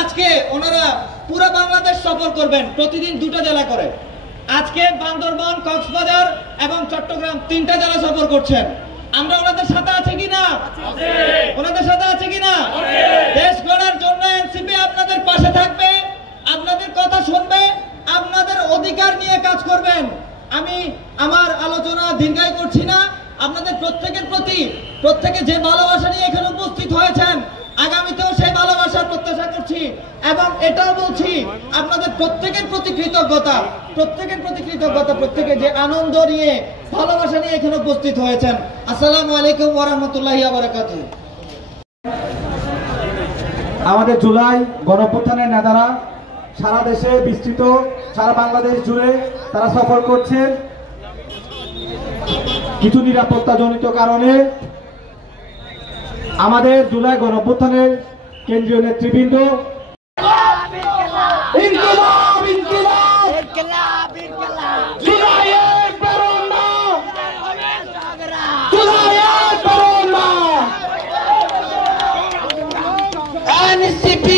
আজকে ওনারা পুরো বাংলাদেশ সফর করবেন, প্রতিদিন 2টা জেলা করে। আজকে বান্দরবান, কক্সবাজার এবং চট্টগ্রাম 3টা জেলা সফর করছেন। আমরা ওনাদের সাথে আছি কিনা? ওনাদের সাথে আছে কিনা? দেশ গড়ার জন্য এনসিপি আপনাদের পাশে থাকবে, আপনাদের কথা শুনবে, আপনাদের অধিকার নিয়ে কাজ করবেন। আমি আমার আলোচনা দীর্ঘায়িত করছি না। আপনাদের প্রত্যেকের প্রতি প্রত্যেকে যে ভালোবাসা নিয়ে এখানে উপস্থিত হয়েছেন, আগামীতেও সেই ভালোবাসার প্রত্যাশা করছি এবং এটাও বলছি আপনাদের প্রত্যেকের প্রতি কৃতজ্ঞতা, প্রত্যেকে যে আনন্দ নিয়ে ভালোবাসা নিয়ে এখানে উপস্থিত হয়েছেন। আসসালামু আলাইকুম ওয়া রাহমাতুল্লাহি ওয়া বারাকাতুহু। আমাদের জুলাই গণঅভ্যুত্থানের নেতারা সারা দেশে বিস্তৃত, সারা বাংলাদেশ জুড়ে তারা সফর করছেন। কিছু নিরাপত্তাজনিত কারণে আমাদের জুলাই গণঅভ্যুত্থানের কেন্দ্রীয় নেতৃবৃন্দ NCP